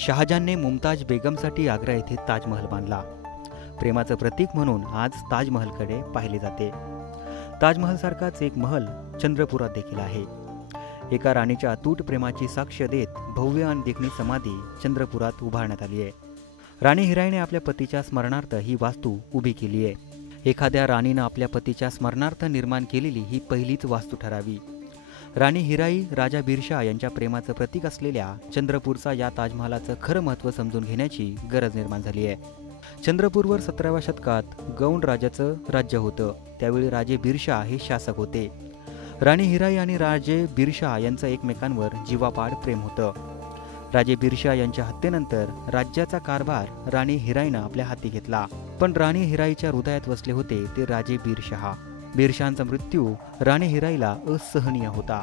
शहाजहानने मुमताज बेगमसाठी आग्रा येथे ताजमहल बांधला। प्रेमाचं प्रतीक म्हणून आज ताजमहलकडे पाहिले जाते। ताजमहलसारखाच एक महल चंद्रपुरात देखील आहे। एका राणीच्या अतूट प्रेमाची साक्ष देत भव्य आणि देखणी समाधी चंद्रपुरात उभारण्यात आली आहे। राणी हिराईने आपल्या पतीच्या स्मरणार्थ ही वास्तू उभी केली आहे। एखाद्या राणीनं आपल्या पतीच्या स्मरणार्थ निर्माण केलेली ही पहिलीच वास्तू ठरावी। राणी हिराई राजा बिरशाह यांच्या प्रेमाचं प्रतीक असलेल्या चंद्रपूरचा या ताजमहालाचं खरं महत्त्व समजून घेण्याची गरज निर्माण झाली आहे। चंद्रपूरवर 17व्या शतकात गौंड राजाचं राज्य होतं। त्यावेळी राजे बिरशाह हे शासक होते। राणी हिराई आणि राजे बिरशाह यांचं एकमेकांवर जीवापाड प्रेम होतं। राजे बिरशाह यांच्या हत्येनंतर राज्याचा कारभार राणी हिराईनं आपल्या हाती घेतला। पण राणी हिराईच्या हृदयात वसले होते ते राजे बिरशाह। बिरशाहचा मृत्यू राणी हिराईला असहनीय होता।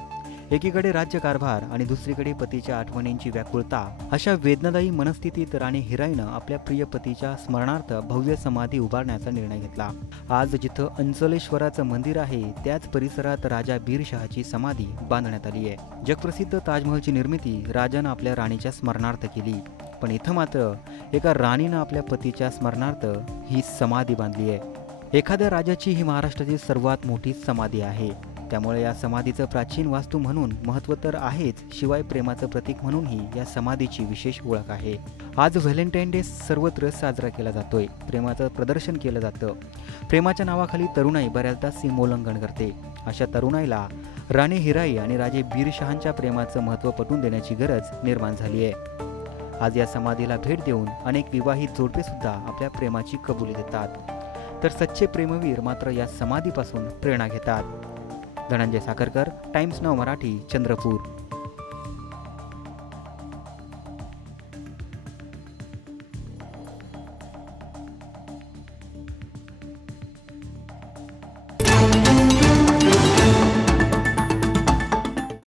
एकीकडे राज्यकारभार आणि दुसरीकडे पतीच्या आठवणींची व्याकुळता, अशा वेदनादायी मनस्थितीत राणी हिराईनं आपल्या प्रिय पतीच्या स्मरणार्थ भव्य समाधी उभारण्याचा निर्णय घेतला। आज जिथं अंचलेश्वराचं मंदिर आहे त्याच परिसरात राजा बिरशाहची समाधी बांधण्यात आली आहे। जगप्रसिद्ध ताजमहलची निर्मिती राजानं आपल्या राणीच्या स्मरणार्थ केली, पण इथं मात्र एका राणीनं आपल्या पतीच्या स्मरणार्थ ही समाधी बांधली आहे। एखाद्या राजाची ही महाराष्ट्रातील सर्वात मोठी समाधी आहे। त्यामुळे या समाधीचं प्राचीन वास्तू म्हणून महत्त्व तर आहेच, शिवाय प्रेमाचं प्रतीक म्हणूनही या समाधीची विशेष ओळख आहे। आज व्हॅलेंटाईन डे सर्वत्र साजरा केला जातोय। प्रेमाचं प्रदर्शन केलं जातं। प्रेमाच्या नावाखाली तरुणाई बऱ्याचदा सीमोल्लंघन करते। अशा तरुणाईला राणी हिराई आणि राजे बिरशाहांच्या प्रेमाचं महत्त्व पटवून देण्याची गरज निर्माण झाली आहे। आज या समाधीला भेट देऊन अनेक विवाहित जोडपे सुद्धा आपल्या प्रेमाची कबुली देतात, तर सच्चे प्रेमवीर मात्र या समाधीपासून प्रेरणा घेतात। धनंजय साखरकर, टाइम्स नाव मराठी, चंद्रपूर।